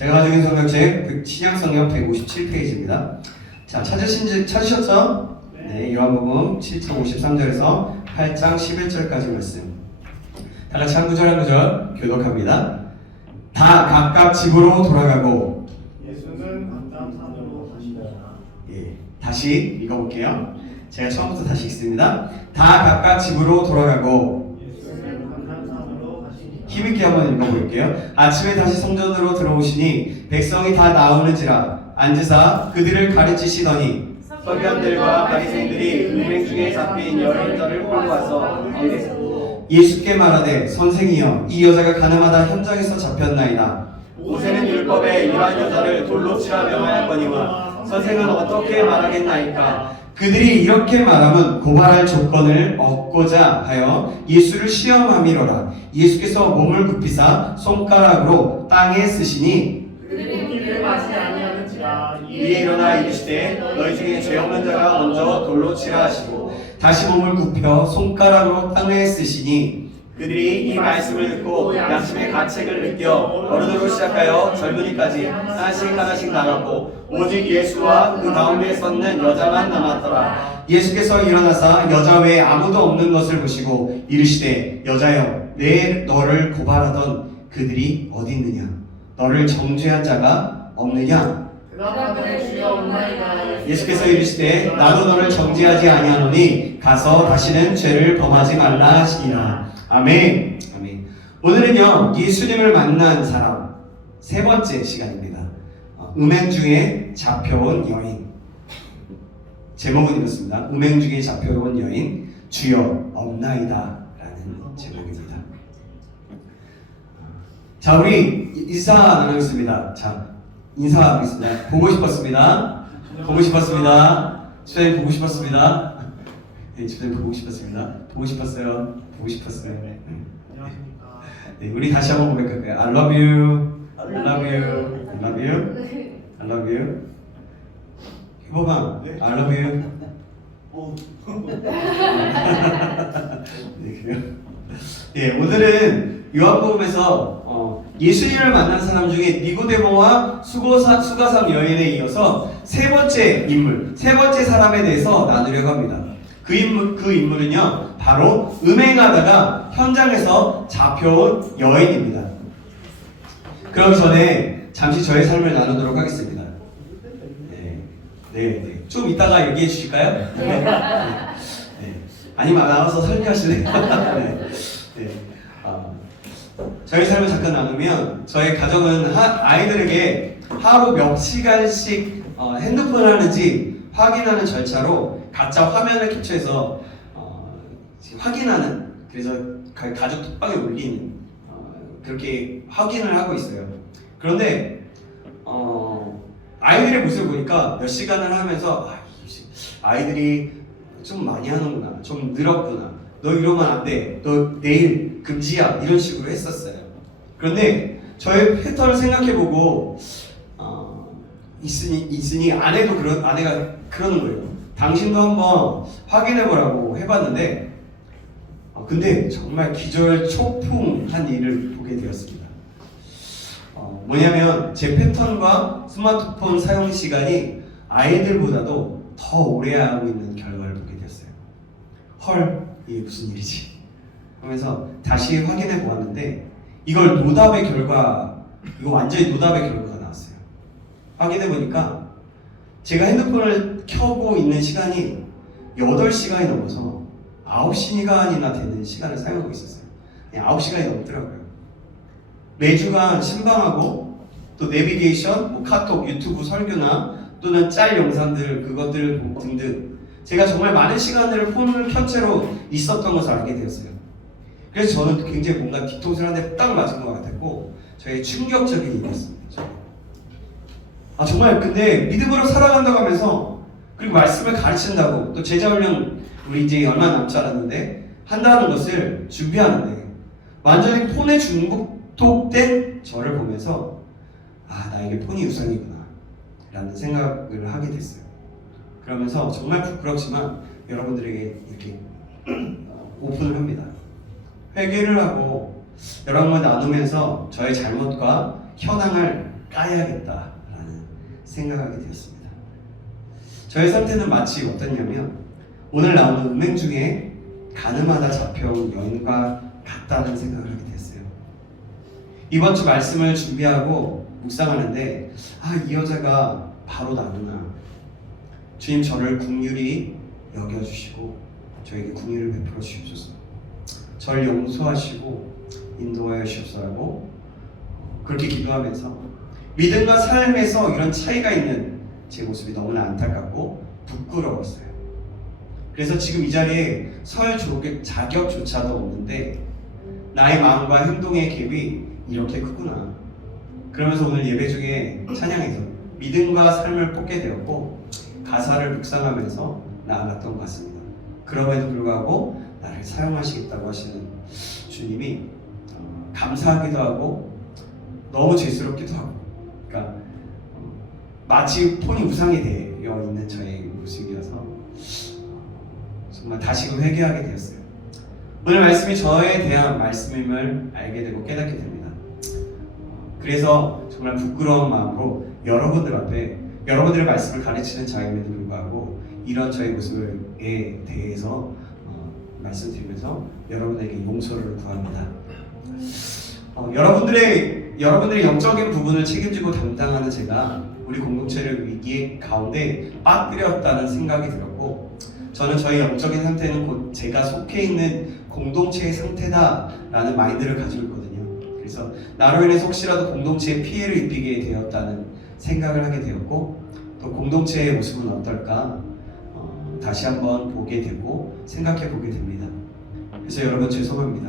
제가 가지고 있는 성경책 신약성경 157페이지입니다. 자, 찾으셨죠? 네, 요한복음 7장 53절에서 8장 11절까지 말씀. 다 같이 한 구절 한 구절 교독합니다. 다 각각 집으로 돌아가고 예수는 감람산으로 가시니라. 예, 다시 읽어볼게요. 제가 처음부터 다시 읽습니다. 다 각각 집으로 돌아가고 예수는 감람산으로 가시니라. 힘있게 한번 읽어볼게요. 아침에 다시 성전으로 들어오시니 백성이 다 나오는지라 앉으사 그들을 가르치시더니 서기관들과 바리새인들이 은행 중에 잡힌 여인들을 끌고 와서 예수께 말하되 선생이여 이 여자가 가늠하다 현장에서 잡혔나이다. 모세는 율법에 이러한 여자를 돌로 치라 명하였거니와 선생은 어떻게 말하겠나이까. 그들이 이렇게 말하면 고발할 조건을 얻고자 하여 예수를 시험함이로라. 예수께서 몸을 굽히사 손가락으로 땅에 쓰시니 그들이 묻기를 마지 아니하는지라. 이에 일어나 이르시되 너희 중에 죄 없는 자가 먼저 돌로 치라 하시고 다시 몸을 굽혀 손가락으로 땅에 쓰시니 그들이 이 말씀을 듣고 양심의 가책을 느껴 어른으로 시작하여 젊은이까지 하나씩 나갔고 오직 예수와 그 가운데 섰는 여자만 남았더라. 예수께서 일어나사 여자 외에 아무도 없는 것을 보시고 이르시되 여자여 내 너를 고발하던 그들이 어디 있느냐. 너를 정죄한 자가 없느냐. 대답하되 주여 없나이다. 예수께서 이르시되 나도 너를 정죄하지 아니하노니 가서 다시는 죄를 범하지 말라 하시니라. 아멘. 아멘. 오늘은요 예수님을 만난 사람 세 번째 시간입니다. 음행 중에 잡혀온 여인. 제목은 이렇습니다. 음행 중에 잡혀온 여인 주여 없나이다 라는 제목입니다. 자, 우리 인사 나누겠습니다. 자, 인사하겠습니다. 보고 싶었습니다. 보고 싶었습니다. 집사님 보고 싶었습니다. 네, 집사님 보고 싶었습니다. 보고 싶었어요. 보고 싶었어요. 네. 안녕하십니까. 네, 우리 다시 한번 고백할까요? I love you. I love you. I love you. I love you. 효범아, 네? I love you. 오. 네, 그래요. 네, 오늘은 요한복음에서 예수님을 만난 사람 중에 니고데모와 수가성 여인에 이어서 세 번째 인물, 세 번째 사람에 대해서 나누려고 합니다. 그 인물은요, 바로 음행하다가 현장에서 잡혀온 여인입니다. 그럼 전에 잠시 저의 삶을 나누도록 하겠습니다. 네. 좀 이따가 얘기해 주실까요? 네. 아니면 나와서 설교하실래요? 네. 저희 삶을 잠깐 나누면 저희 가정은 아이들에게 하루 몇 시간씩 핸드폰을 하는지 확인하는 절차로 가짜 화면을 캡처해서 확인하는, 그래서 가족 톡방에 올리는 그렇게 확인을 하고 있어요. 그런데 아이들의 모습을 보니까 몇 시간을 하면서 아이들이 좀 많이 하는구나, 좀 늘었구나, 너 이러면 안 돼, 너 내일 금지야, 이런 식으로 했었어요. 그런데 저의 패턴을 생각해보고 있으니 아내가 그러는 거예요. 당신도 한번 확인해보라고 해봤는데 근데 정말 기절초풍한 일을 보게 되었습니다. 뭐냐면 제 패턴과 스마트폰 사용 시간이 아이들보다도 더 오래 하고 있는 결과를 보게 되었어요. 헐, 이게 무슨 일이지? 하면서 다시 확인해 보았는데 이걸 노답의 결과, 이거 완전히 노답의 결과가 나왔어요. 확인해 보니까 제가 핸드폰을 켜고 있는 시간이 8시간이 넘어서 9시간이나 되는 시간을 사용하고 있었어요. 9시간이 넘더라고요. 매주간 신방하고 또 내비게이션, 카톡, 유튜브 설교나 또는 짤 영상들, 그것들 등등 제가 정말 많은 시간을 폰을 켠 채로 있었던 것을 알게 되었어요. 그래서 저는 굉장히 뭔가 뒤통수를 한 대 딱 맞은 것 같았고 저의 충격적인 일이었습니다. 정말 근데 믿음으로 살아간다고 하면서 그리고 말씀을 가르친다고 또 제자훈련 우리 이제 얼마 남지 않았는데 한다는 것을 준비하는데 완전히 폰에 중독된 저를 보면서 나에게 폰이 우선이구나 라는 생각을 하게 됐어요. 그러면서 정말 부끄럽지만 여러분들에게 이렇게 오픈을 합니다. 회개를 하고 여러분과 나누면서 저의 잘못과 현황을 까야겠다라는 생각하게 되었습니다. 저의 상태는 마치 어떠냐면 오늘 나오는 음행 중에 가늠하다 잡혀온 여인과 같다는 생각을 하게 되었어요. 이번 주 말씀을 준비하고 묵상하는데 이 여자가 바로 나구나. 주님 저를 긍휼히 여겨주시고 저에게 긍휼을 베풀어 주시옵소서. 저를 용서하시고 인도하여 주시옵소서라고 그렇게 기도하면서 믿음과 삶에서 이런 차이가 있는 제 모습이 너무나 안타깝고 부끄러웠어요. 그래서 지금 이 자리에 설 자격조차도 없는데 나의 마음과 행동의 갭이 이렇게 크구나. 그러면서 오늘 예배 중에 찬양에서 믿음과 삶을 뽑게 되었고 가사를 묵상하면서 나아갔던 것 같습니다. 그럼에도 불구하고 나를 사용하시겠다고 하시는 주님이 감사하기도 하고 너무 죄스럽기도 하고, 그러니까 마치 폰이 우상이 되어 있는 저의 모습이어서 정말 다시금 회개하게 되었어요. 오늘 말씀이 저에 대한 말씀임을 알게 되고 깨닫게 됩니다. 그래서 정말 부끄러운 마음으로 여러분들 앞에 여러분들의 말씀을 가르치는 자임에도 불구하고 이런 저의 모습에 대해서 말씀드리면서 여러분에게 용서를 구합니다. 여러분들의 영적인 부분을 책임지고 담당하는 제가 우리 공동체를 위기 가운데 빠뜨렸다는 생각이 들었고, 저는 저희 영적인 상태는 곧 제가 속해 있는 공동체의 상태다라는 마인드를 가지고 있거든요. 그래서 나로 인해서 혹시라도 공동체에 피해를 입히게 되었다는 생각을 하게 되었고, 또 공동체의 모습은 어떨까 다시 한번 보게 되고 생각해 보게 됩니다. 그래서 여러분 죄송합니다.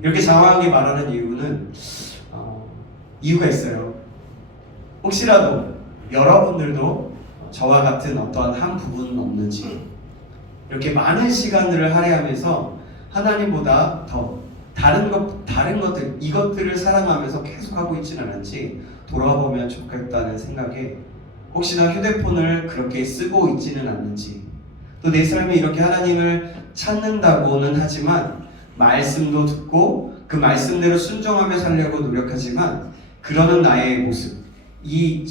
이렇게 장황하게 말하는 이유는 이유가 있어요. 혹시라도 여러분들도 저와 같은 어떠한 한 부분은 없는지, 이렇게 많은 시간들을 할애하면서 하나님보다 더 다른 것들, 이것들을 사랑하면서 계속 하고 있지는 않은지 돌아보면 좋겠다는 생각에 혹시나 휴대폰을 그렇게 쓰고 있지는 않는지, 또 내 삶에 이렇게 하나님을 찾는다고는 하지만 말씀도 듣고 그 말씀대로 순종하며 살려고 노력하지만 그러는 나의 모습, 이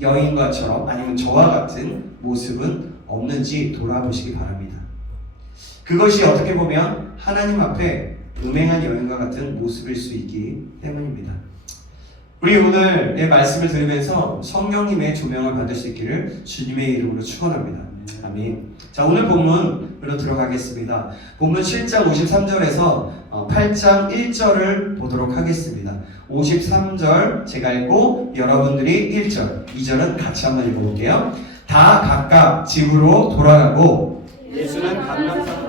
여인과처럼 아니면 저와 같은 모습은 없는지 돌아보시기 바랍니다. 그것이 어떻게 보면 하나님 앞에 음행한 여인과 같은 모습일 수 있기 때문입니다. 우리 오늘의 말씀을 들으면서 성령님의 조명을 받을 수 있기를 주님의 이름으로 축원합니다. 아멘. 자, 오늘 본문으로 들어가겠습니다. 본문 7장 53절에서 8장 1절을 보도록 하겠습니다. 53절 제가 읽고 여러분들이 1절, 2절은 같이 한번 읽어볼게요. 다 각각 집으로 돌아가고 예수는 감람산으로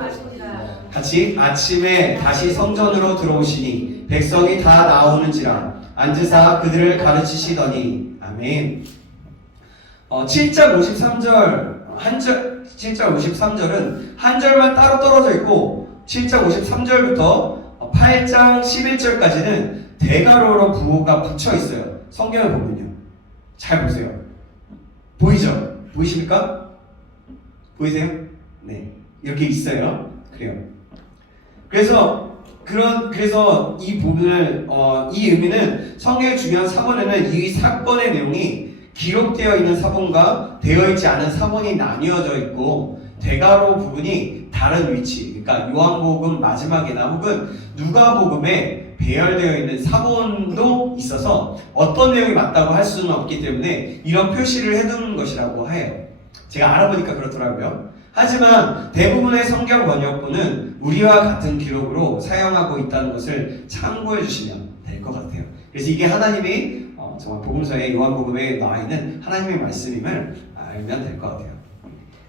같이 아침에 다시 성전으로 들어오시니 백성이 다 나오는지라 앉으사 그들을 가르치시더니. 아멘. 7장 53절 7장 53절은 한 절만 따로 떨어져 있고 7장 53절부터 8장 11절까지는 대괄호로 구호가 붙여 있어요. 성경을 보면요. 잘 보세요. 보이죠? 보이십니까? 보이세요? 네. 이렇게 있어요. 그래요. 그래서 이 부분을 이 의미는 성경의 중요한 사본에는 이 사건의 내용이 기록되어 있는 사본과 되어 있지 않은 사본이 나뉘어져 있고 대괄호 부분이 다른 위치, 그러니까 요한복음 마지막이나 혹은 누가복음에 배열되어 있는 사본도 있어서 어떤 내용이 맞다고 할 수는 없기 때문에 이런 표시를 해두는 것이라고 해요. 제가 알아보니까 그렇더라고요. 하지만 대부분의 성경 번역본은 우리와 같은 기록으로 사용하고 있다는 것을 참고해 주시면 될 것 같아요. 그래서 이게 하나님이 정말 복음서에 요한복음에 나와 있는 하나님의 말씀임을 알면 될 것 같아요.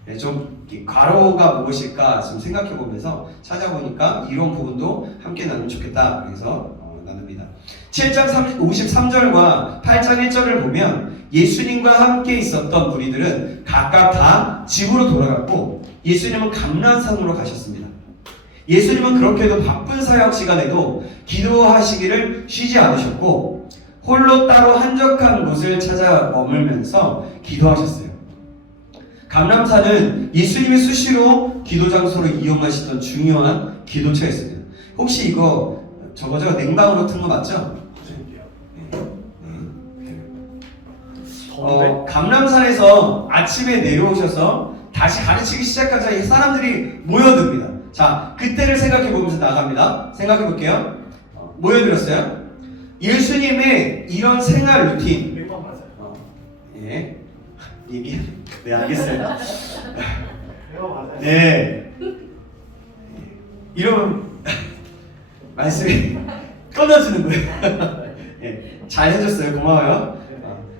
네, 좀 괄호가 무엇일까 좀 생각해 보면서 찾아보니까 이런 부분도 함께 나누면 좋겠다. 그래서 나눕니다. 7장 53절과 8장 1절을 보면 예수님과 함께 있었던 무리들은 각각 다 집으로 돌아갔고 예수님은 감람산으로 가셨습니다. 예수님은 그렇게도 바쁜 사역 시간에도 기도하시기를 쉬지 않으셨고 홀로 따로 한적한 곳을 찾아 머물면서 기도하셨어요. 감람산은 예수님이 수시로 기도 장소로 이용하시던 중요한 기도처였습니다. 혹시 이거 저거죠? 냉방으로 튼 거 맞죠? 네. 감람산에서 아침에 내려오셔서 다시 가르치기 시작하자 이 사람들이 모여듭니다. 자, 그때를 생각해 보면서 나갑니다. 생각해 볼게요. 모여들었어요. 예수님의 이런 생활 루틴. 맥만 맞아요. 예. 얘기. 네, 알겠어요. 맥만 맞아요. 네. 이런 말씀이 끊어지는 거예요. 예. 잘 해줬어요. 고마워요.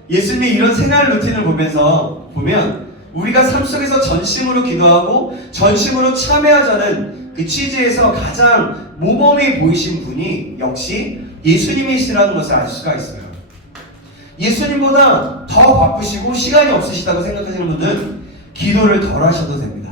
예수님의 이런 생활 루틴을 보면 우리가 삶 속에서 전심으로 기도하고 전심으로 참여하자는 그 취지에서 가장 모범이 보이신 분이 역시 예수님이시라는 것을 알 수가 있어요. 예수님보다 더 바쁘시고 시간이 없으시다고 생각하시는 분들은 기도를 덜 하셔도 됩니다.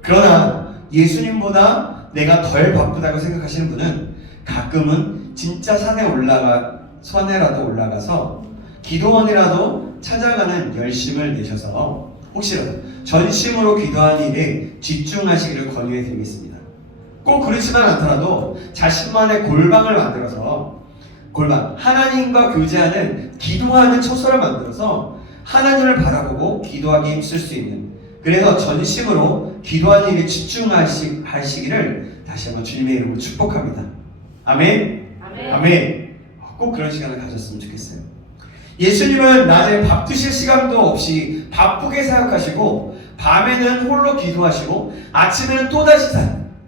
그러나 예수님보다 내가 덜 바쁘다고 생각하시는 분은 가끔은 진짜 산에라도 올라가서 기도원이라도 찾아가는 열심을 내셔서 혹시라도 전심으로 기도하는 일에 집중하시기를 권유해 드리겠습니다. 꼭 그렇지만 않더라도 자신만의 골방을 만들어서 하나님과 교제하는 기도하는 처소를 만들어서 하나님을 바라보고 기도하기 힘쓸 수 있는, 그래서 전심으로 기도하는 일에 집중하시기를 다시 한번 주님의 이름으로 축복합니다. 아멘. 아멘. 꼭 그런 시간을 가졌으면 좋겠어요. 예수님은 낮에 밥 드실 시간도 없이 바쁘게 사역하시고 밤에는 홀로 기도하시고 아침에는 또다시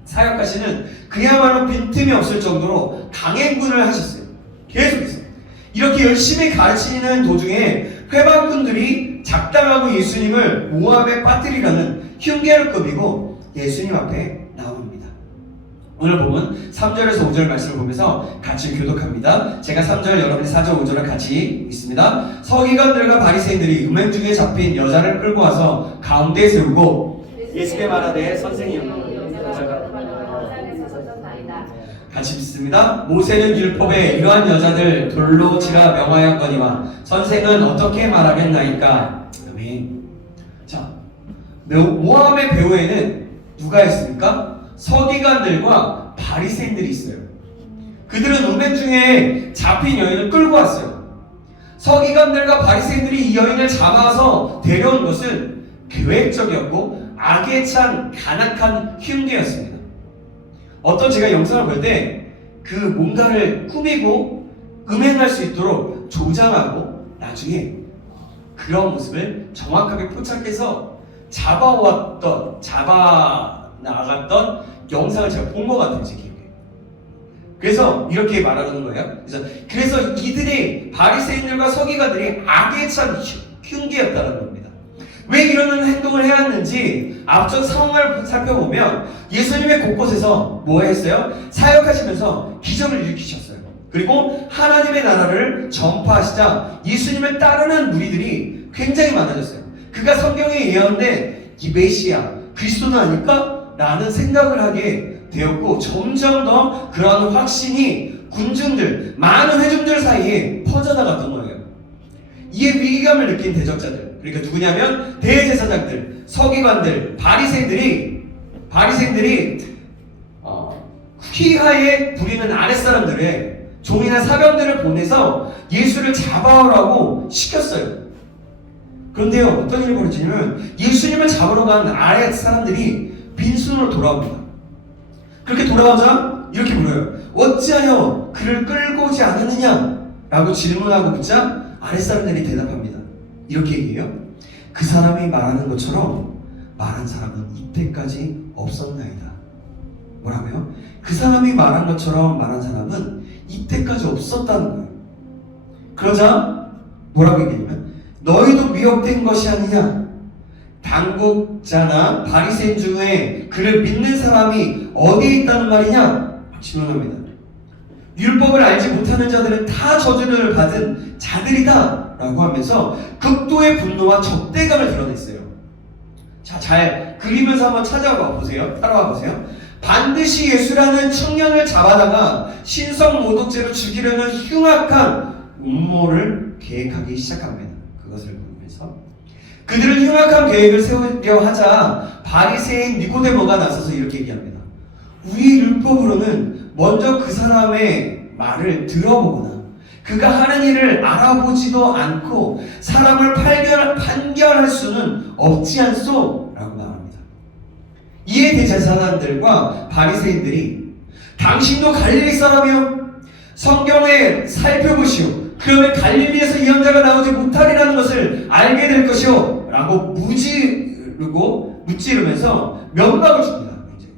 사역하시는 그야말로 빈틈이 없을 정도로 강행군을 하셨어요. 계속해서 이렇게 열심히 가르치는 도중에 회방꾼들이 작당하고 예수님을 모함에 빠뜨리려는 흉계를 꾸미고 예수님 앞에 나옵니다. 오늘 보면 3절에서 5절 말씀을 보면서 같이 교독합니다. 제가 3절, 여러분이 4절, 5절을 같이 읽습니다. 서기관들과 바리새인들이 음행 중에 잡힌 여자를 끌고 와서 가운데에 세우고 예수께 말하되 선생님, 같이 읽습니다. 모세는 율법에 이러한 여자들 돌로 치라 명하였거니와 선생은 어떻게 말하겠나이까. 아멘. 자, 모함의 배후에는 누가 있습니까? 서기관들과 바리새인들이 있어요. 그들은 음행 중에 잡힌 여인을 끌고 왔어요. 서기관들과 바리새인들이 이 여인을 잡아서 데려온 것은 계획적이었고 악에 찬 간악한 흉계였습니다. 어떤 제가 영상을 볼 때 그 뭔가를 꾸미고 음행할 수 있도록 조장하고 나중에 그런 모습을 정확하게 포착해서 잡아 나갔던 영상을 제가 본 것 같아요, 제 기억에. 그래서 이렇게 말하는 거예요. 그래서 이들이 바리새인들과 서기관들이 악에 찬 흉기였다는 겁니다. 왜 이런 행동을 해왔는지 앞전 상황을 살펴보면 예수님의 곳곳에서 뭐 했어요? 사역하시면서 기적을 일으키셨어요. 그리고 하나님의 나라를 전파하시자 예수님을 따르는 무리들이 굉장히 많아졌어요. 그가 성경에 예언된 이 메시아, 그리스도는 아닐까? 라는 생각을 하게 되었고 점점 더 그러한 확신이 군중들, 많은 회중들 사이에 퍼져나갔던 거예요. 이에 위기감을 느낀 대적자들, 그러니까 누구냐면 대제사장들, 서기관들, 바리새인들이 휘하에 부리는 아랫사람들의 종이나 사병들을 보내서 예수를 잡아오라고 시켰어요. 그런데요, 어떤 일이 벌어지냐면 예수님을 잡으러 간 아랫사람들이 빈손으로 돌아옵니다. 그렇게 돌아오자 이렇게 물어요. 어찌하여 그를 끌고 오지 않았느냐? 라고 질문하고 묻자 아랫사람들이 대답합니다. 이렇게 얘기해요. 그 사람이 말하는 것처럼 말한 사람은 이때까지 없었나이다. 뭐라고요? 그 사람이 말한 것처럼 말한 사람은 이때까지 없었다는 거예요. 그러자 뭐라고 얘기하냐면 너희도 미혹된 것이 아니냐? 당국자나 바리새인 중에 그를 믿는 사람이 어디에 있다는 말이냐? 질문합니다. 율법을 알지 못하는 자들은 다 저주를 받은 자들이다 라고 하면서 극도의 분노와 적대감을 드러냈어요. 자, 잘 그리면서 한번 찾아와 보세요. 따라와 보세요. 반드시 예수라는 청년을 잡아다가 신성 모독죄로 죽이려는 흉악한 음모를 계획하기 시작합니다. 그것을 보면서 그들은 흉악한 계획을 세우려 하자 바리새인 니고데모가 나서서 이렇게 얘기합니다. 우리 율법으로는 먼저 그 사람의 말을 들어보거나 그가 하는 일을 알아보지도 않고 사람을 판결할 수는 없지 않소? 라고 말합니다. 이에 대제사장들과 바리새인들이 당신도 갈릴리 사람이요? 성경에 살펴보시오. 그러면 갈릴리에서 예언자가 나오지 못하리라는 것을 알게 될 것이오. 라고 무찌르면서 면박을 줍니다. 이제.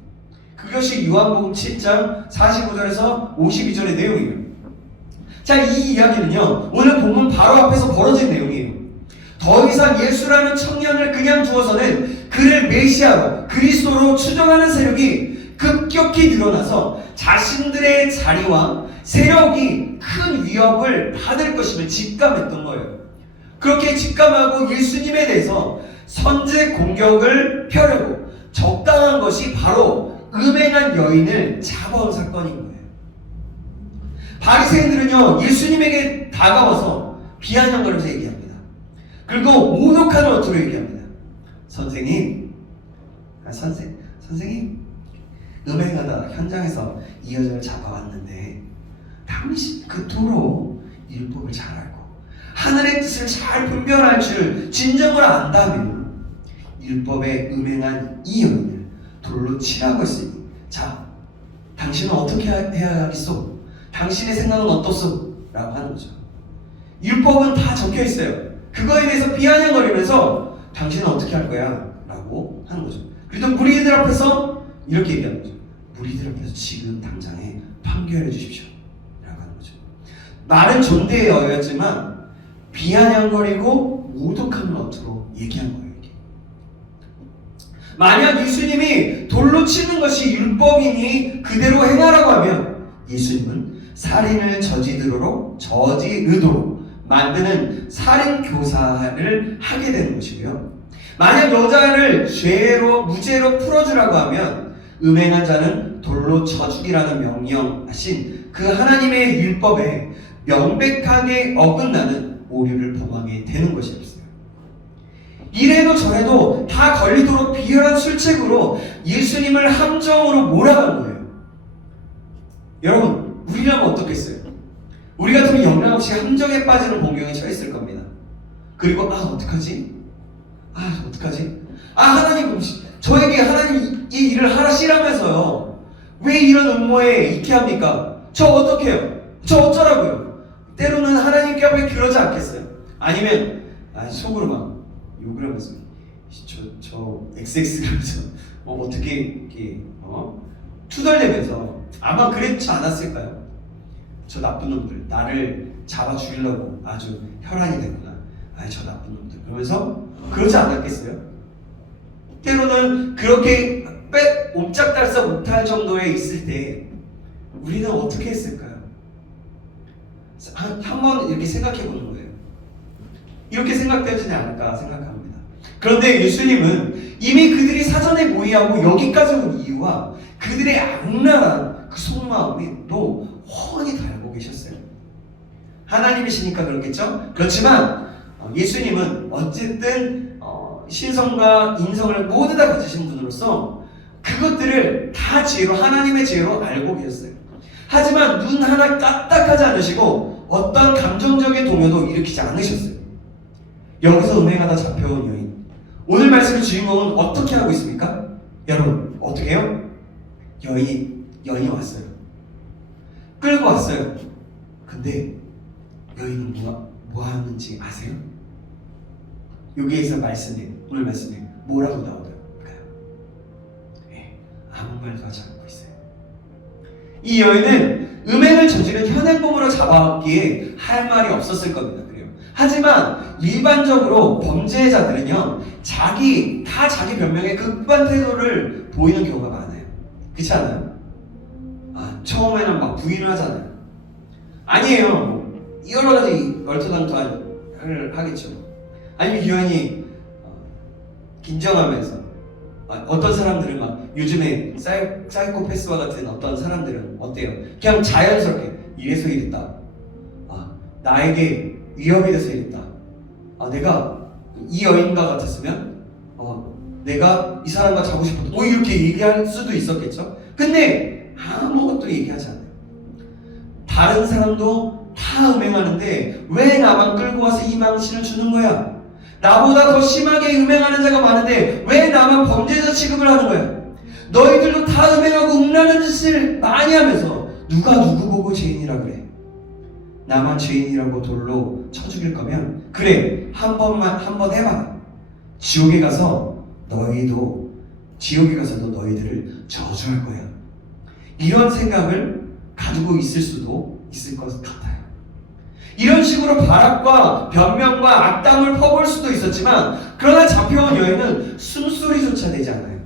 그것이 요한복음 7장 45절에서 52절의 내용이에요. 자, 이 이야기는요, 오늘 본문 바로 앞에서 벌어진 내용이에요. 더 이상 예수라는 청년을 그냥 두어서는 그를 메시아로, 그리스도로 추정하는 세력이 급격히 늘어나서 자신들의 자리와 세력이 큰 위협을 받을 것임을 직감했던 거예요. 그렇게 직감하고 예수님에 대해서 선제 공격을 펴려고 적당한 것이 바로 음행한 여인을 잡아온 사건인 거예요. 바리새인들은요, 예수님에게 다가와서 비아냥거리면서 얘기합니다. 그리고 모독한 어투로 얘기합니다. 선생님, 음행하다 현장에서 이 여자를 잡아왔는데 당신 그토록 율법을 잘 알고 하늘의 뜻을 잘 분별할 줄 진정을 안다면 율법에 음행한 이 여인을 돌로 치라고 했으니, 자, 당신은 어떻게 해야 하겠소? 당신의 생각은 어떻소? 라고 하는 거죠. 율법은 다 적혀 있어요. 그거에 대해서 비아냥거리면서 당신은 어떻게 할 거야? 라고 하는 거죠. 그래도 무리들 앞에서 이렇게 얘기하는 거죠. 무리들 앞에서 지금 당장에 판결해 주십시오. 라고 하는 거죠. 말은 존대어였지만 비아냥거리고 모독하는 어투로 얘기한 거예요. 이게. 만약 예수님이 돌로 치는 것이 율법이니 그대로 행하라고 하면 예수님은 살인을 저지 의도로 만드는 살인 교사를 하게 되는 것이고요. 만약 여자를 무죄로 풀어주라고 하면 음행한 자는 돌로 쳐 죽이라는 명령하신 그 하나님의 율법에 명백하게 어긋나는 오류를 범하게 되는 것이었어요. 이래도 저래도 다 걸리도록 비열한 술책으로 예수님을 함정으로 몰아간 거예요. 여러분, 우리라면 어떻겠어요? 우리 같으면 영락없이 함정에 빠지는 본경에 처했을 겁니다. 그리고 어떡하지? 하나님, 저에게 하나님 이 일을 하시라면서요, 왜 이런 음모에 있게 합니까? 저 어떡해요? 저 어쩌라고요? 때로는 하나님께 왜 그러지 않겠어요? 아니면 속으로 막 욕을 하면서 저 XX라면서 어떻게 이렇게 투덜대면서 아마 그랬지 않았을까요? 저 나쁜 놈들, 나를 잡아 죽이려고 아주 혈안이 됐구나. 저 나쁜 놈들. 그러면서 그러지 않았겠어요? 때로는 그렇게 옴짝달싹 못할 정도에 있을 때 우리는 어떻게 했을까요? 한번 이렇게 생각해 보는 거예요. 이렇게 생각되지 않을까 생각합니다. 그런데 예수님은 이미 그들이 사전에 모의하고 여기까지 온 이유와 그들의 악랄한 그 속마음도 훤히 다 알고 계셨어요. 하나님이시니까 그렇겠죠? 그렇지만 예수님은 어쨌든 신성과 인성을 모두 다 가지신 분으로서 그것들을 다 지혜로, 하나님의 지혜로 알고 계셨어요. 하지만 눈 하나 까딱하지 않으시고 어떤 감정적인 동요도 일으키지 않으셨어요. 여기서 음행하다 잡혀온 여인, 오늘 말씀의 주인공은 어떻게 하고 있습니까? 여러분, 어떻게 해요? 여인이 왔어요. 끌고 왔어요. 근데 여인은 뭐 하는지 아세요? 여기에서 오늘 말씀에 뭐라고 나올까요? 아무 말도 하지 않고 있어요. 이 여인은 음행을 저지른 현행범으로 잡아왔기에 할 말이 없었을 겁니다. 그래요. 하지만 일반적으로 범죄자들은요, 자기 변명에 급한 태도를 보이는 경우가 많아요. 그렇지 않아요? 처음에는 막 부인을 하잖아요. 아니에요. 여러 가지 얼토당토를 하겠죠. 아니면 이 여인이 긴장하면서, 어떤 사람들은 막 요즘에 사이코패스와 같은 어떤 사람들은 어때요? 그냥 자연스럽게 이래서 이랬다. 나에게 위협이 돼서 이랬다. 내가 이 여인과 같았으면 내가 이 사람과 자고 싶었다. 이렇게 얘기할 수도 있었겠죠. 근데 아무것도 얘기하지 않아요. 다른 사람도 다 다 음행하는데 왜 나만 끌고 와서 이 망신을 주는 거야? 나보다 더 심하게 음행하는 자가 많은데 왜 나만 범죄자 취급을 하는 거야? 너희들도 다 음행하고 음란한 짓을 많이 하면서 누가 누구 보고 죄인이라 그래? 나만 죄인이라고 돌로 쳐 죽일 거면 그래, 한 번 해봐. 지옥에 가서도 너희들을 저주할 거야. 이런 생각을 가지고 있을 수도 있을 것 같아요. 이런 식으로 발악과 변명과 악담을 퍼볼 수도 있었지만, 그러나 잡혀온 여인은 숨소리조차 내지 않아요.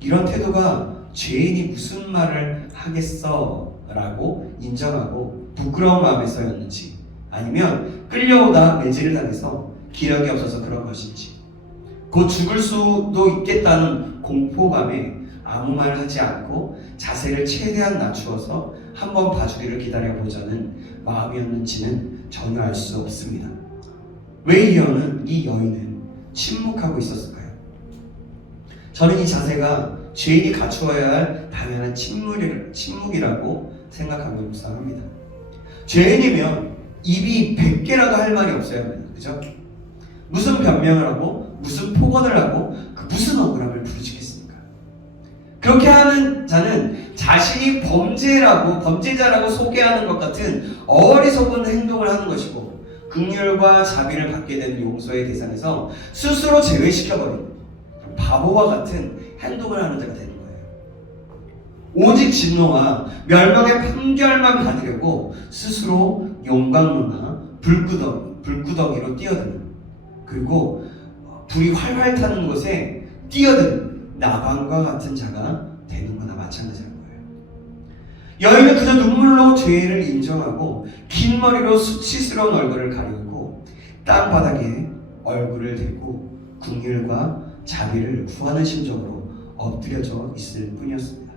이런 태도가 죄인이 무슨 말을 하겠어 라고 인정하고 부끄러운 마음에서였는지, 아니면 끌려오다 매질을 당해서 기력이 없어서 그런 것인지, 곧 죽을 수도 있겠다는 공포감에 아무 말 하지 않고 자세를 최대한 낮추어서 한번 봐주기를 기다려보자는 마음이었는지는 전혀 알 수 없습니다. 왜 이 여인은 침묵하고 있었을까요? 저는 이 자세가 죄인이 갖추어야 할 당연한 침묵이라고 생각하며 묵상합니다. 죄인이면 입이 100개라도 할 말이 없어야 합니다. 그죠? 무슨 변명을 하고 무슨 폭언을 하고 무슨 억울함을 부르짖겠습니까? 그렇게 하는 자는 자신이 범죄자라고 소개하는 것 같은 어리석은 행동을 하는 것이고, 긍휼과 자비를 받게 되는 용서의 대상에서 스스로 제외시켜버린 바보와 같은 행동을 하는 자가 되는 거예요. 오직 진노와 멸망의 판결만 받으려고 스스로 용광로나 불구덩이로 뛰어드는, 그리고 불이 활활 타는 곳에 뛰어드는 나방과 같은 자가 되는 거나 마찬가지인 거예요. 여인은 그저 눈물로 죄를 인정하고 긴 머리로 수치스러운 얼굴을 가리고 땅바닥에 얼굴을 대고 긍휼과 자비를 구하는 심정으로 엎드려져 있을 뿐이었습니다.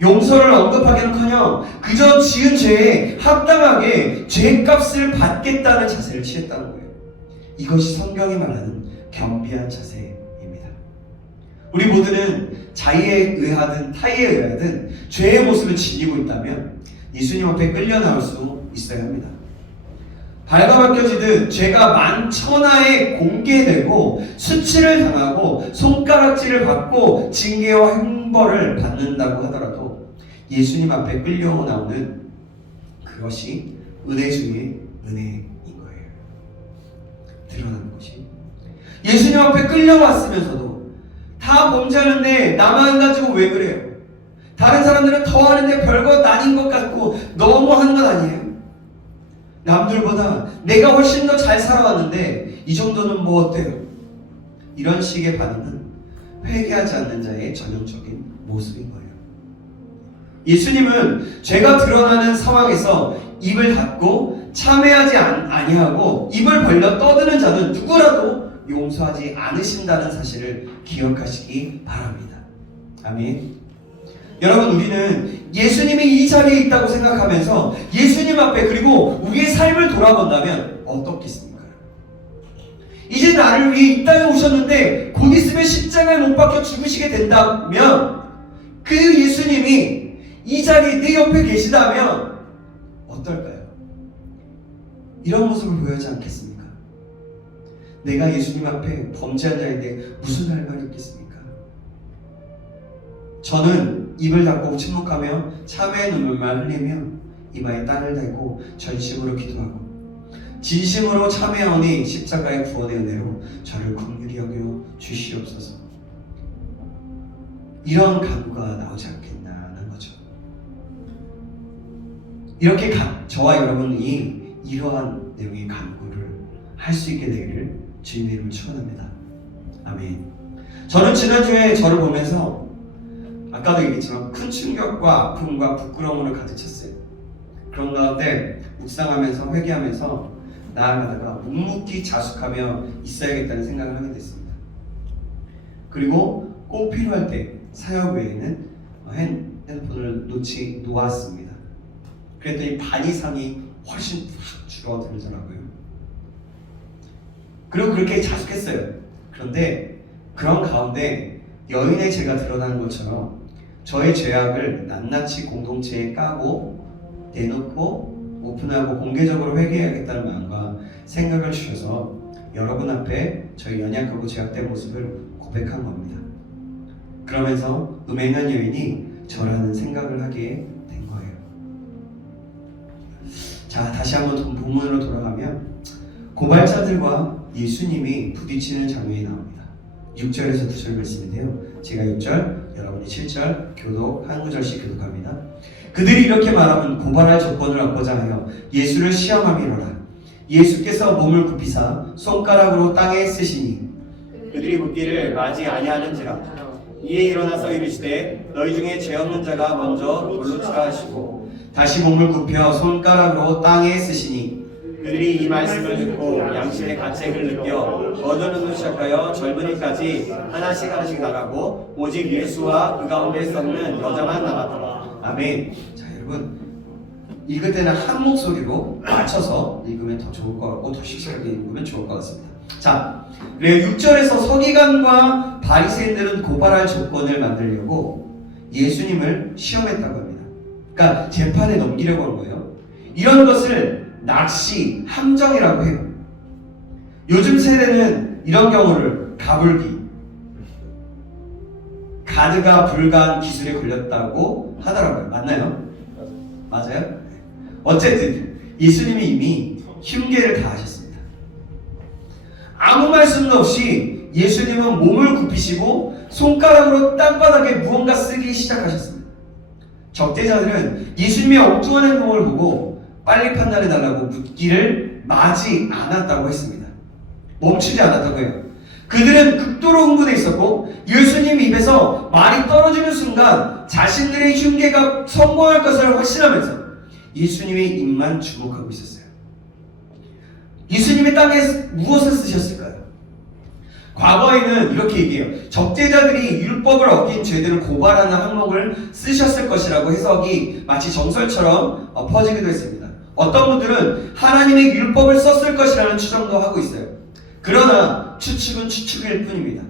용서를 언급하기는커녕 그저 지은 죄에 합당하게 죄값을 받겠다는 자세를 취했다는 거예요. 이것이 성경이 말하는 겸비한 자세입니다. 우리 모두는 자의에 의하든 타의에 의하든 죄의 모습을 지니고 있다면 예수님 앞에 끌려 나올 수 있어야 합니다. 발가벗겨지듯 죄가 만천하에 공개되고 수치를 당하고 손가락질을 받고 징계와 형벌을 받는다고 하더라도 예수님 앞에 끌려 나오는 그것이 은혜 중에 은혜인 거예요. 드러나는 것이. 예수님 앞에 끌려왔으면서도 다 범죄하는데 나만 가지고 왜 그래요? 다른 사람들은 더 하는데 별것 아닌 것 같고 너무 하는 것 아니에요? 남들보다 내가 훨씬 더 잘 살아왔는데 이 정도는 뭐 어때요? 이런 식의 반응은 회개하지 않는 자의 전형적인 모습인 거예요. 예수님은 죄가 드러나는 상황에서 입을 닫고 참회하지 아니하고 입을 벌려 떠드는 자는 누구라도 용서하지 않으신다는 사실을 기억하시기 바랍니다. 아멘. 여러분, 우리는 예수님이 이 자리에 있다고 생각하면서 예수님 앞에 그리고 우리의 삶을 돌아본다면 어떻겠습니까? 이제 나를 위해 이 땅에 오셨는데 곧 있으면 십자가에 못 박혀 죽으시게 된다면, 그 예수님이 이 자리에 내 옆에 계시다면 어떨까요? 이런 모습을 보여하지 않겠습니까? 내가 예수님 앞에 범죄한 자인데 무슨 할 말이 있겠습니까? 저는 입을 닫고 침묵하며 참회의 눈물만 흘리며 이마에 땀을 대고 전심으로 기도하고 진심으로 참회하오니 십자가의 구원의 은혜로 저를 긍휼히 여겨 주시옵소서. 이런 간구가 나오지 않겠나는 거죠. 이렇게 저와 여러분이 이러한 내용의 간구를 할 수 있게 되기를 주님의 이름으로 축원합니다. 아멘. 저는 지난주에 저를 보면서 아까도 얘기했지만 큰 충격과 아픔과 부끄러움으로 가득 찼어요. 그런 가운데 묵상하면서 회개하면서 나아가다가 묵묵히 자숙하며 있어야겠다는 생각을 하게 됐습니다. 그리고 꼭 필요할 때 사역 외에는 핸드폰을 놓았습니다. 그랬더니 반 이상이 훨씬 확 줄어들더라고요. 그리고 그렇게 자숙했어요. 그런데 그런 가운데 여인의 죄가 드러나는 것처럼 저의 죄악을 낱낱이 공동체에 까고 내놓고 오픈하고 공개적으로 회개해야겠다는 마음과 생각을 주셔서 여러분 앞에 저희 연약하고 죄악된 모습을 고백한 겁니다. 그러면서 음행한 여인이 저라는 생각을 하게 된 거예요. 자, 다시 한번 본문으로 돌아가면 고발자들과 예수님이 부딪히는 장면이 나옵니다. 6절에서 9절 말씀인데요. 제가 6절, 여러분이 7절 교독 한 구절씩 교독합니다. 그들이 이렇게 말하면 고발할 조건을 얻고자 하여 예수를 시험함이로라. 예수께서 몸을 굽히사 손가락으로 땅에 쓰시니 그들이 묻기를 마지 아니하는지라. 이에 일어나서 이르시되 너희 중에 죄 없는 자가 먼저 돌로 치라 하시고 다시 몸을 굽혀 손가락으로 땅에 쓰시니 그들이 이 말씀을 듣고 양심의 가책을 느껴 거두는 시작하여 젊은이까지 하나씩 나가고 오직 예수와 그 가운데 썩는 여자만 남았더라. 아멘. 자, 여러분 읽을 때는 한 목소리로 맞춰서 읽으면 더 좋을 것 같고 더 씩씩하게 읽으면 좋을 것 같습니다. 자, 그래요. 6절에서 서기관과 바리새인들은 고발할 조건을 만들려고 예수님을 시험했다고 합니다. 그러니까 재판에 넘기려고 한 거예요. 이런 것을 낚시, 함정이라고 해요. 요즘 세대는 이런 경우를 가불기, 가드가 불가한 기술에 걸렸다고 하더라고요. 맞나요? 맞아요? 어쨌든 예수님이 이미 흉계를 다 하셨습니다. 아무 말씀도 없이 예수님은 몸을 굽히시고 손가락으로 땅바닥에 무언가 쓰기 시작하셨습니다. 적대자들은 예수님의 엉뚱한 행동을 보고 빨리 판단해달라고 묻기를 마지 않았다고 했습니다. 멈추지 않았다고 해요. 그들은 극도로 흥분해 있었고 예수님 입에서 말이 떨어지는 순간 자신들의 흉계가 성공할 것을 확신하면서 예수님의 입만 주목하고 있었어요. 예수님이 땅에 무엇을 쓰셨을까요? 과거에는 이렇게 얘기해요. 적대자들이 율법을 어긴 죄들을 고발하는 항목을 쓰셨을 것이라고 해석이 마치 정설처럼 퍼지기도 했습니다. 어떤 분들은 하나님의 율법을 썼을 것이라는 추정도 하고 있어요. 그러나 추측은 추측일 뿐입니다.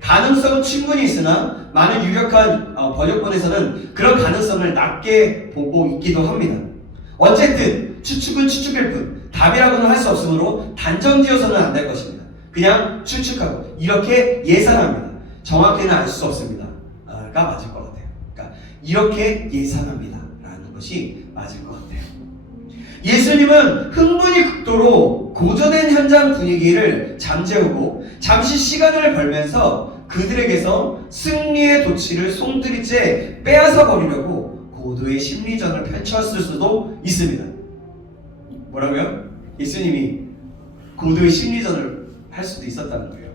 가능성은 충분히 있으나 많은 유력한 번역본에서는 그런 가능성을 낮게 보고 있기도 합니다. 어쨌든 추측은 추측일 뿐 답이라고는 할 수 없으므로 단정지어서는 안 될 것입니다. 그냥 추측하고 이렇게 예상합니다. 정확히는 알 수 없습니다. 가 맞을 것 같아요. 그러니까 이렇게 예상합니다 라는 것이 맞을 것 같아요. 예수님은 흥분이 극도로 고전된 현장 분위기를 잠재우고 잠시 시간을 벌면서 그들에게서 승리의 도치를 송두리째 빼앗아 버리려고 고도의 심리전을 펼쳤을 수도 있습니다. 뭐라고요? 예수님이 고도의 심리전을 할 수도 있었다는 거예요.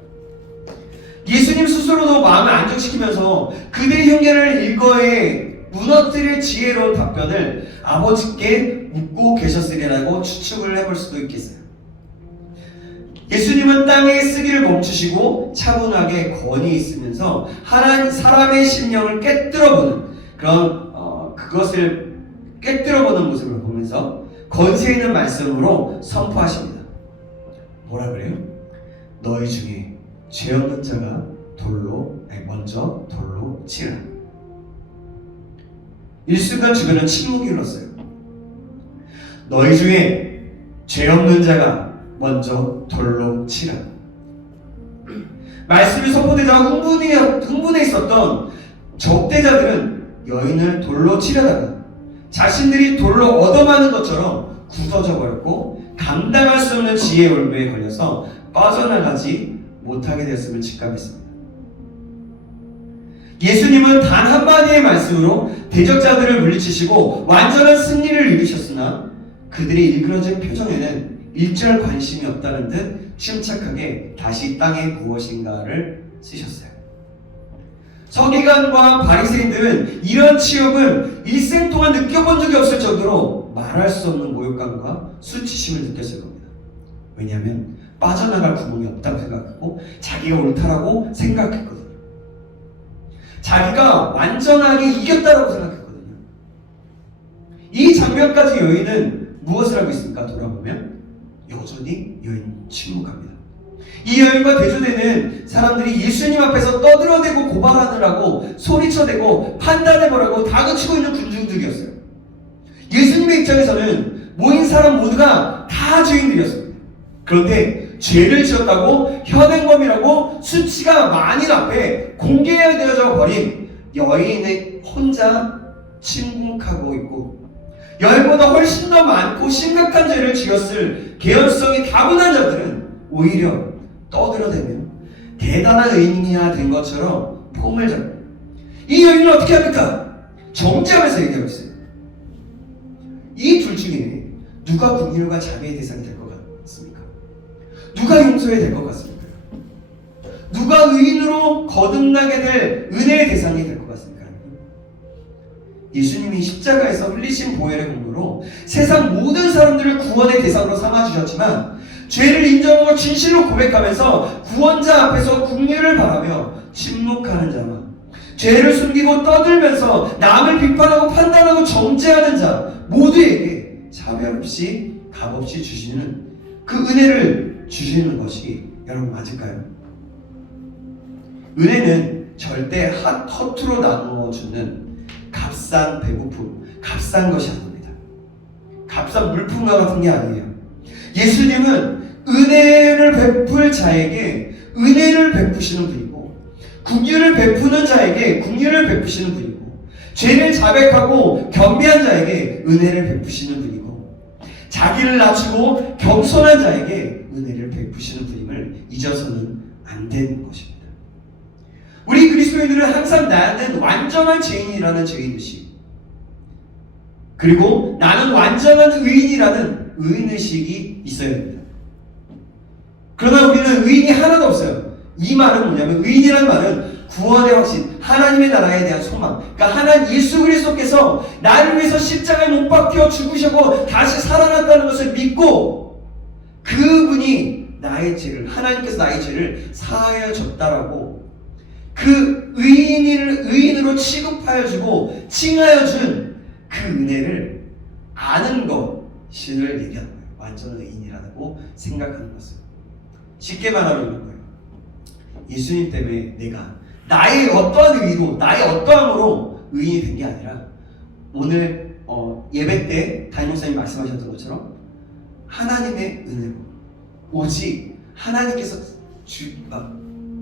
예수님 스스로도 마음을 안정시키면서 그들의 흉계를 일거에 무너뜨릴 지혜로운 답변을 아버지께 묻고 계셨으리라고 추측을 해볼 수도 있겠어요. 예수님은 땅에 쓰기를 멈추시고 차분하게 권위 있으면서 하나님 사람의 심령을 깨뜨려보는 그것을 깨뜨려보는 모습을 보면서 권세 있는 말씀으로 선포하십니다. 뭐라 그래요? 너희 중에 죄 없는 자가 먼저 돌로 치라. 일순간 주변은 침묵이 흘렀어요. 너희 중에 죄 없는 자가 먼저 돌로 치라. 말씀이 선포되자 흥분해 있었던 적대자들은 여인을 돌로 치려다가 자신들이 돌로 얻어맞는 것처럼 굳어져 버렸고 감당할 수 없는 지혜의 올무에 걸려서 빠져나가지 못하게 되었음을 직감했습니다. 예수님은 단 한마디의 말씀으로 대적자들을 물리치시고 완전한 승리를 이루셨으나 그들의 일그러진 표정에는 일절 관심이 없다는 듯 침착하게 다시 땅에 무엇인가를 쓰셨어요. 서기관과 바리새인들은 이런 치욕을 일생 동안 느껴본 적이 없을 정도로 말할 수 없는 모욕감과 수치심을 느꼈을 겁니다. 왜냐하면 빠져나갈 구멍이 없다고 생각하고 자기가 옳다라고 생각했거든요. 자기가 완전하게 이겼다라고 생각했거든요. 이 장면까지 여인은 무엇을 하고 있습니까? 돌아보면 여전히 여인 침묵합니다. 이 여인과 대조되는 사람들이 예수님 앞에서 떠들어대고 고발하느라고 소리쳐대고 판단해보라고 다그치고 있는 군중들이었어요. 예수님의 입장에서는 모인 사람 모두가 다 죄인들이었습니다. 그런데 죄를 지었다고 현행범이라고 수치가 많은 앞에 공개되어져 버린 여인의 혼자 침묵하고 있고, 여인보다 훨씬 더 많고 심각한 죄를 지었을 개연성이 다분한 자들은 오히려 떠들어대며 대단한 의인이야 된 것처럼 폼을 잡고, 이 여인은 어떻게 합니까? 정죄하면서 얘기하고 있어요. 이 둘 중에 누가 긍휼과 자비의 대상이 될 것 같습니까? 누가 용서해야 될 것 같습니까? 누가 의인으로 거듭나게 될 은혜의 대상이 될 것 같습니까? 예수님이 십자가에서 흘리신 보혈의 공로로 세상 모든 사람들을 구원의 대상으로 삼아주셨지만, 죄를 인정하고 진실로 고백하면서 구원자 앞에서 긍휼을 바라며 침묵하는 자와 죄를 숨기고 떠들면서 남을 비판하고 판단하고 정죄하는 자 모두에게 차별 없이 값없이 주시는 그 은혜를 주시는 것이 여러분 맞을까요? 은혜는 절대 허투루 나누어 주는 값싼 배고픔, 값싼 것이 아닙니다. 값싼 물품과 같은 게 아니에요. 예수님은 은혜를 베풀 자에게 은혜를 베푸시는 분이고, 긍휼을 베푸는 자에게 긍휼을 베푸시는 분이고, 죄를 자백하고 겸비한 자에게 은혜를 베푸시는 분이고, 자기를 낮추고 겸손한 자에게 은혜를 베푸시는 분임을 잊어서는 안 되는 것입니다. 우리 그리스도인들은 항상 나는 완전한 죄인이라는 죄인의식, 그리고 나는 완전한 의인이라는 의인의식이 있어야 됩니다. 그러나 우리는 의인이 하나도 없어요. 이 말은 뭐냐면, 의인이라는 말은 구원의 확신, 하나님의 나라에 대한 소망, 그러니까 하나님 예수 그리스도께서 나를 위해서 십자가에 못 박혀 죽으시고 다시 살아났다는 것을 믿고, 그분이 나의 죄를, 하나님께서 나의 죄를 사하여 줬다라고 그 의인으로 취급하여 주고 칭하여 준 그 은혜를 아는 것을 얘기하는 거예요. 완전 의인이라고 생각하는 것을. 쉽게 말하면 이런 거예요. 예수님 때문에 내가 나의 어떠한 의로, 나의 어떠함으로 의인이 된 게 아니라, 오늘 예배 때 담임 목사님 말씀하셨던 것처럼 하나님의 은혜로, 오직 하나님께서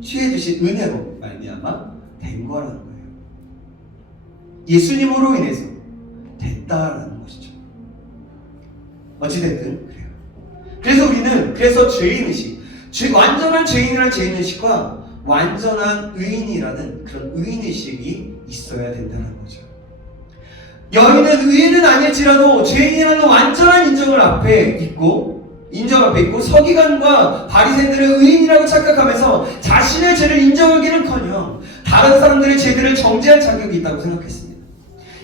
취해주신 은혜로 말미암아 된 거라는 거예요. 예수님으로 인해서 됐다라는 것이죠. 어찌됐든 그래요. 그래서 우리는 죄인의식, 완전한 죄인이라는 죄인의식과 완전한 의인이라는 그런 의인의식이 있어야 된다는 거죠. 여인은 의인은 아닐지라도 죄인이라는 완전한 인정 앞에 있고, 서기관과 바리새인들은 의인이라고 착각하면서 자신의 죄를 인정하기는커녕 다른 사람들의 죄들을 정죄할 자격이 있다고 생각했습니다.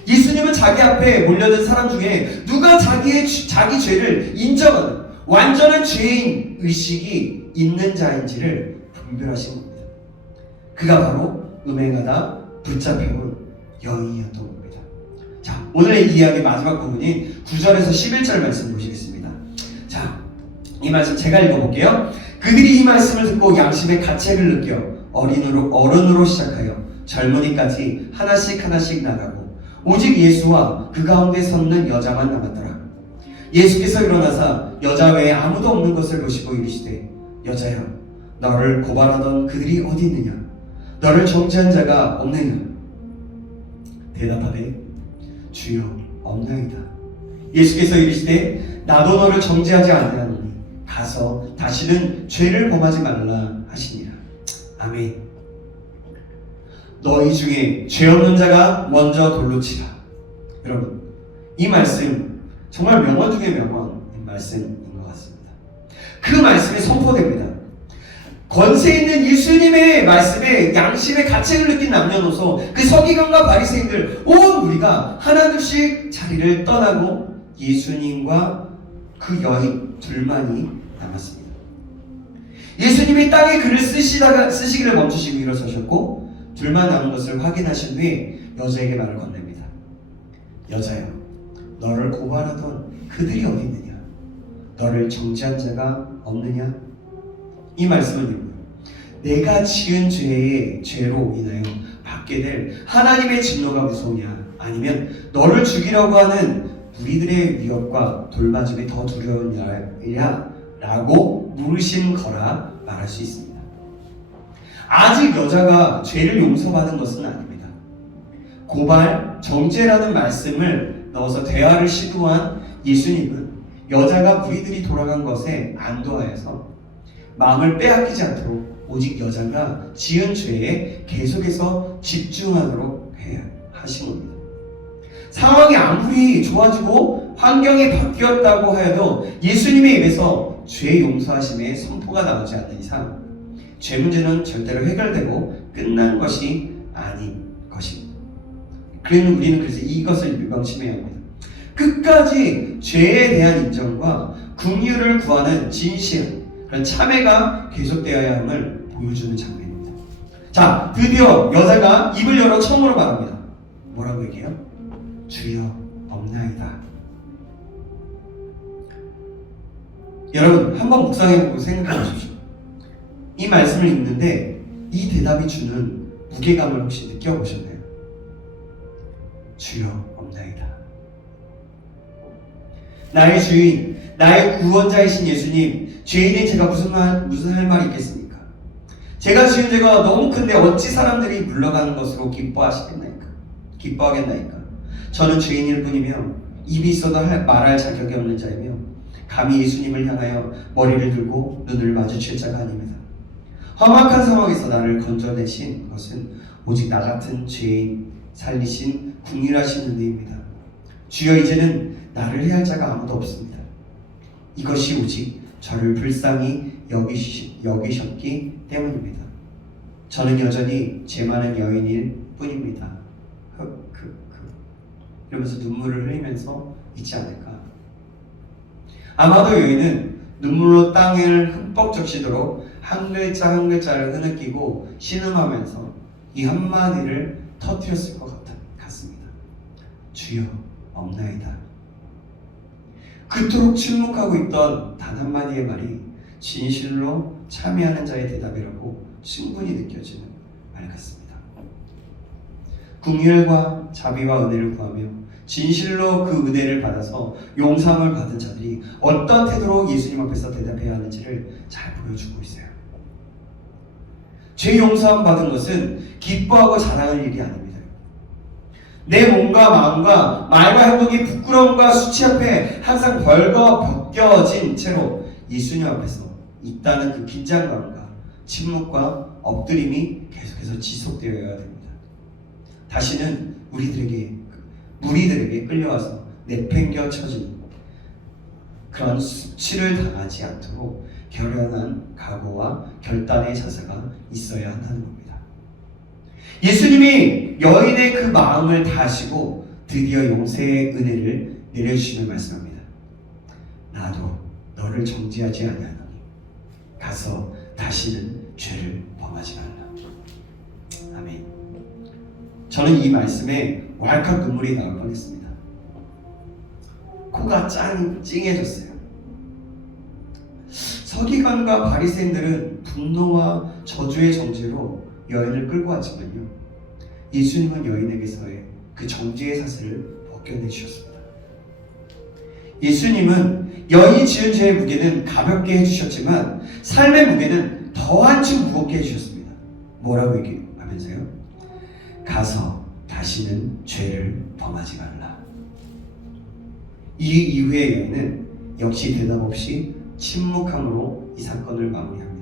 예수님은 자기 앞에 몰려든 사람 중에 누가 자기 죄를 인정하는 완전한 죄인 의식이 있는 자인지를 분별하신 겁니다. 그가 바로 음행하다 붙잡혀온 여인이었던 겁니다. 자, 오늘의 이야기 마지막 부분인 9절에서 11절 말씀 보시겠습니다. 자, 이 말씀 제가 읽어볼게요. 그들이 이 말씀을 듣고 양심의 가책을 느껴 어른으로 시작하여 젊은이까지 하나씩 나가고, 오직 예수와 그 가운데 섰는 여자만 남았더라. 예수께서 일어나사 여자 외에 아무도 없는 것을 보시고 이르시되, 여자야, 너를 고발하던 그들이 어디 있느냐? 너를 정죄한 자가 없느냐? 대답하되, 주여, 없나이다. 예수께서 이르시되, 나도 너를 정죄하지 아니하노니 가서 다시는 죄를 범하지 말라 하시니라. 아멘. 너희 중에 죄 없는 자가 먼저 돌로 치라. 여러분, 이 말씀 정말 명언 중에 명언인 말씀인 것 같습니다. 그 말씀이 선포됩니다. 권세 있는 예수님의 말씀에 양심의 가책을 느낀 남녀노소, 그 서기관과 바리새인들 온 무리가 하나둘씩 자리를 떠나고 예수님과 그 여인 둘만이 남았습니다. 예수님이 땅에 글을 쓰시기를 멈추시고 일어서셨고, 둘만 남은 것을 확인하신 후에 여자에게 말을 건넵니다. 여자여, 너를 고발하던 그들이 어디 있느냐? 너를 정죄한 자가 없느냐? 이 말씀은 내가 지은 죄로 인하여 받게 될 하나님의 진노가 무서우냐? 아니면 너를 죽이려고 하는 우리들의 위협과 돌맞음이 더 두려우냐 라고 물으신 거라 말할 수 있습니다. 아직 여자가 죄를 용서받은 것은 아닙니다. 고발, 정죄라는 말씀을 넣어서 대화를 시도한 예수님은 여자가 무리들이 돌아간 것에 안도하여서 마음을 빼앗기지 않도록 오직 여자가 지은 죄에 계속해서 집중하도록 하신 겁니다. 상황이 아무리 좋아지고 환경이 바뀌었다고 하여도 예수님의 입에서 죄 용서하심의 선포가 나오지 않는 이상 죄 문제는 절대로 해결되고 끝난 것이 아닌 것입니다. 우리는 그래서 이것을 유방심해야 합니다. 끝까지 죄에 대한 인정과 긍휼을 구하는 진실, 그런 참회가 계속되어야 함을 보여주는 장면입니다. 자, 드디어 여자가 입을 열어 처음으로 말합니다. 뭐라고 얘기해요? 주여 없나이다. 여러분 한번 묵상해보고 생각해 보십시오. 이 말씀을 읽는데 이 대답이 주는 무게감을 혹시 느껴보셨나요? 주여 없나이다. 나의 주인, 나의 구원자이신 예수님, 죄인인 제가 무슨 할 말이 있겠습니까? 제가 지은 죄가 너무 큰데 어찌 사람들이 물러가는 것으로 기뻐하겠나이까? 저는 죄인일 뿐이며 입이 있어도 말할 자격이 없는 자이며 감히 예수님을 향하여 머리를 들고 눈을 마주칠 자가 아닙니다. 험악한 상황에서 나를 건져내신 것은 오직 나 같은 죄인 살리신 긍휼하신 은혜입니다. 주여 이제는 나를 해할 자가 아무도 없습니다. 이것이 오직 저를 불쌍히 여기셨기 때문입니다. 저는 여전히 죄 많은 여인일 뿐입니다. 이러면서 눈물을 흘리면서 있지 않을까? 아마도 여인은 눈물로 땅을 흠뻑 적시도록 한 글자 한 글자를 흐느끼고 신음하면서 이 한마디를 터뜨렸을 것 같습니다. 주여 없나이다. 그토록 침묵하고 있던 단 한마디의 말이 진실로 참여하는 자의 대답이라고 충분히 느껴지는 말 같습니다. 긍휼과 자비와 은혜를 구하며 진실로 그 은혜를 받아서 용서함을 받은 자들이 어떤 태도로 예수님 앞에서 대답해야 하는지를 잘 보여주고 있어요. 죄 용서함 받은 것은 기뻐하고 자랑할 일이 아닙니다. 내 몸과 마음과 말과 행동이 부끄러움과 수치 앞에 항상 벗겨진 채로 예수님 앞에서 있다는 그 긴장감과 침묵과 엎드림이 계속해서 지속되어야 됩니다. 다시는 무리들에게 끌려와서 내팽겨 쳐진 그런 수치를 당하지 않도록 결연한 각오와 결단의 자세가 있어야 한다는 겁니다. 예수님이 여인의 그 마음을 다하시고 드디어 용서의 은혜를 내려주시며 말씀합니다. 나도 너를 정죄하지 아니하노니 가서 다시는 죄를 범하지 말라. 아멘. 저는 이 말씀에 왈칵 눈물이 나올 뻔했습니다. 코가 찡해졌어요. 서기관과 바리새인들은 분노와 저주의 정죄로 여인을 끌고 왔지만요, 예수님은 여인에게서의 그 정죄의 사슬을 벗겨내 주셨습니다. 예수님은 여인이 지은 죄의 무게는 가볍게 해주셨지만 삶의 무게는 더 한층 무겁게 해주셨습니다. 뭐라고 얘기하면서요? 가서 다시는 죄를 범하지 말라. 이 이후의 여인은 역시 대답 없이 침묵함으로 이 사건을 마무리합니다.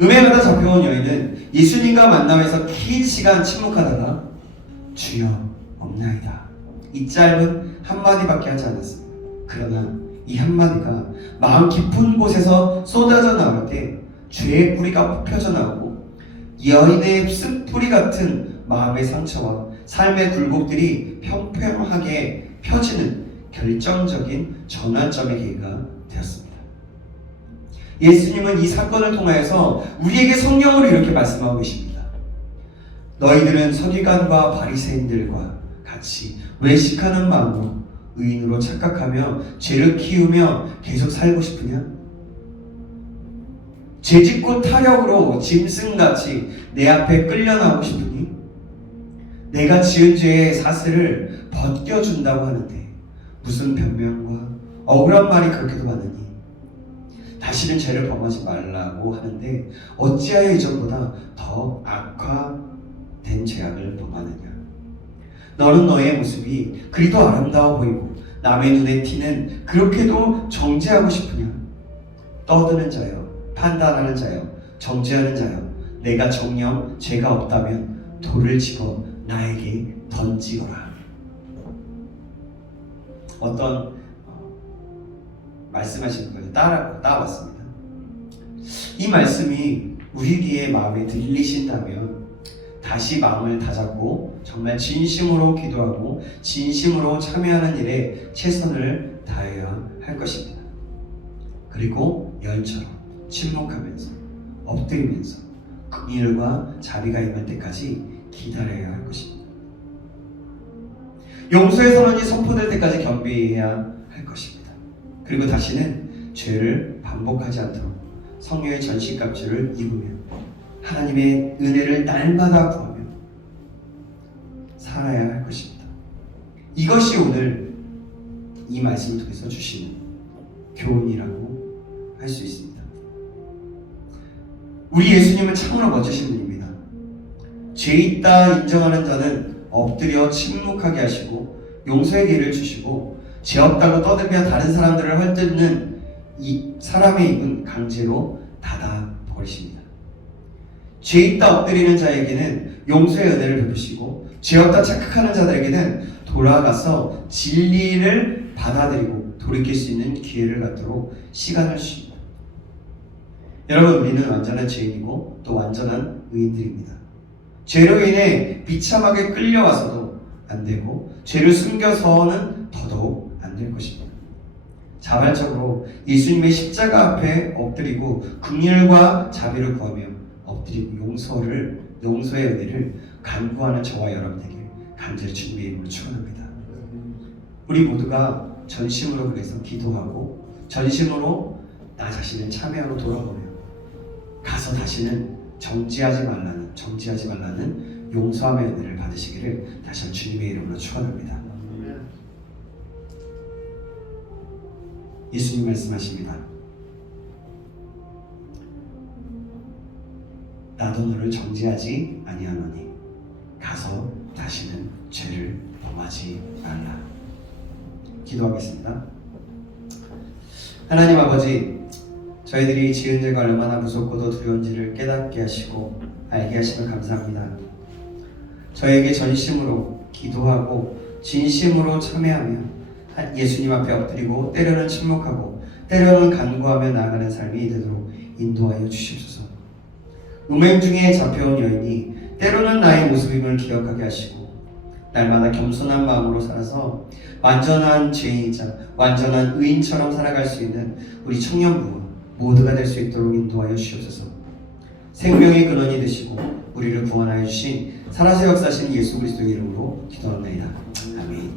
음해마다 잡혀온 여인은 예수님과 만남에서 긴 시간 침묵하다가 주여 없나이다, 이 짧은 한마디밖에 하지 않았습니다. 그러나 이 한마디가 마음 깊은 곳에서 쏟아져 나올 때 죄의 뿌리가 펴져 나오고 여인의 쓴뿌리 같은 마음의 상처와 삶의 굴곡들이 평평하게 펴지는 결정적인 전환점의 계기가 되었습니다. 예수님은 이 사건을 통하여서 우리에게 성령으로 이렇게 말씀하고 계십니다. 너희들은 서기관과 바리새인들과 같이 외식하는 마음으로 의인으로 착각하며 죄를 키우며 계속 살고 싶으냐? 죄짓고 타력으로 짐승같이 내 앞에 끌려나오고 싶으니? 내가 지은 죄의 사슬을 벗겨준다고 하는데 무슨 변명과 억울한 말이 그렇게도 많으니 다시는 죄를 범하지 말라고 하는데 어찌하여 이전보다 더 악화된 죄악을 범하느냐. 너는 너의 모습이 그리도 아름다워 보이고 남의 눈에 튀는 그렇게도 정죄하고 싶으냐. 떠드는 자여, 판단하는 자여, 정죄하는 자여, 내가 정녕 죄가 없다면 돌을 집어 나에게 던지거라. 어떤 말씀하신 걸 따왔습니다. 이 말씀이 우리 귀에 마음에 들리신다면 다시 마음을 다잡고 정말 진심으로 기도하고 진심으로 참여하는 일에 최선을 다해야 할 것입니다. 그리고 열처럼 침묵하면서 엎드리면서 긍휼과 자비가 임할 때까지 기다려야 할 것입니다. 용서의 선언이 선포될 때까지 겸비해야 할 것입니다. 그리고 다시는 죄를 반복하지 않도록 성령의 전신갑주를 입으며 하나님의 은혜를 날마다 구하며 살아야 할 것입니다. 이것이 오늘 이 말씀을 통해서 주시는 교훈이라고 할 수 있습니다. 우리 예수님은 참으로 멋지신 분입니다. 죄 있다 인정하는 자는 엎드려 침묵하게 하시고 용서의 기회를 주시고 죄 없다고 떠들며 다른 사람들을 헐뜯는 이 사람의 입은 강제로 닫아 버리십니다. 죄 있다 엎드리는 자에게는 용서의 은혜를 베푸시고 죄 없다 착각하는 자들에게는 돌아가서 진리를 받아들이고 돌이킬 수 있는 기회를 갖도록 시간을 주십니다. 여러분, 우리는 완전한 죄인이고 또 완전한 의인들입니다. 죄로 인해 비참하게 끌려와서도 안 되고 죄를 숨겨서는 더더욱 안 될 것입니다. 자발적으로 예수님의 십자가 앞에 엎드리고 긍휼과 자비를 구하며 엎드리고 용서의 은혜를 간구하는 저와 여러분에게 간절히 주님의 이름으로 축원합니다. 우리 모두가 전심으로 그래서 기도하고 전심으로 나 자신을 참여하고 돌아보며 가서 다시는 정지하지 말라는 용서함의 은혜를 받으시기를 다시 한번 주님의 이름으로 축원합니다. 예수님 말씀하십니다. 나도 너를 정죄하지 아니하노니 가서 다시는 죄를 범하지 말라. 기도하겠습니다. 하나님 아버지, 저희들이 지은 죄가 얼마나 무섭고도 두려운지를 깨닫게 하시고 알게 하시면 감사합니다. 저에게 전심으로 기도하고 진심으로 참여하며 예수님 앞에 엎드리고 때로는 침묵하고 때로는 간구하며 나아가는 삶이 되도록 인도하여 주시옵소서. 음행 중에 잡혀온 여인이 때로는 나의 모습임을 기억하게 하시고 날마다 겸손한 마음으로 살아서 완전한 죄인이자 완전한 의인처럼 살아갈 수 있는 우리 청년부와 모두가 될 수 있도록 인도하여 주시옵소서. 생명의 근원이 되시고 우리를 구원하여 주신 살아서 역사하신 예수 그리스도의 이름으로 기도합니다. 아멘.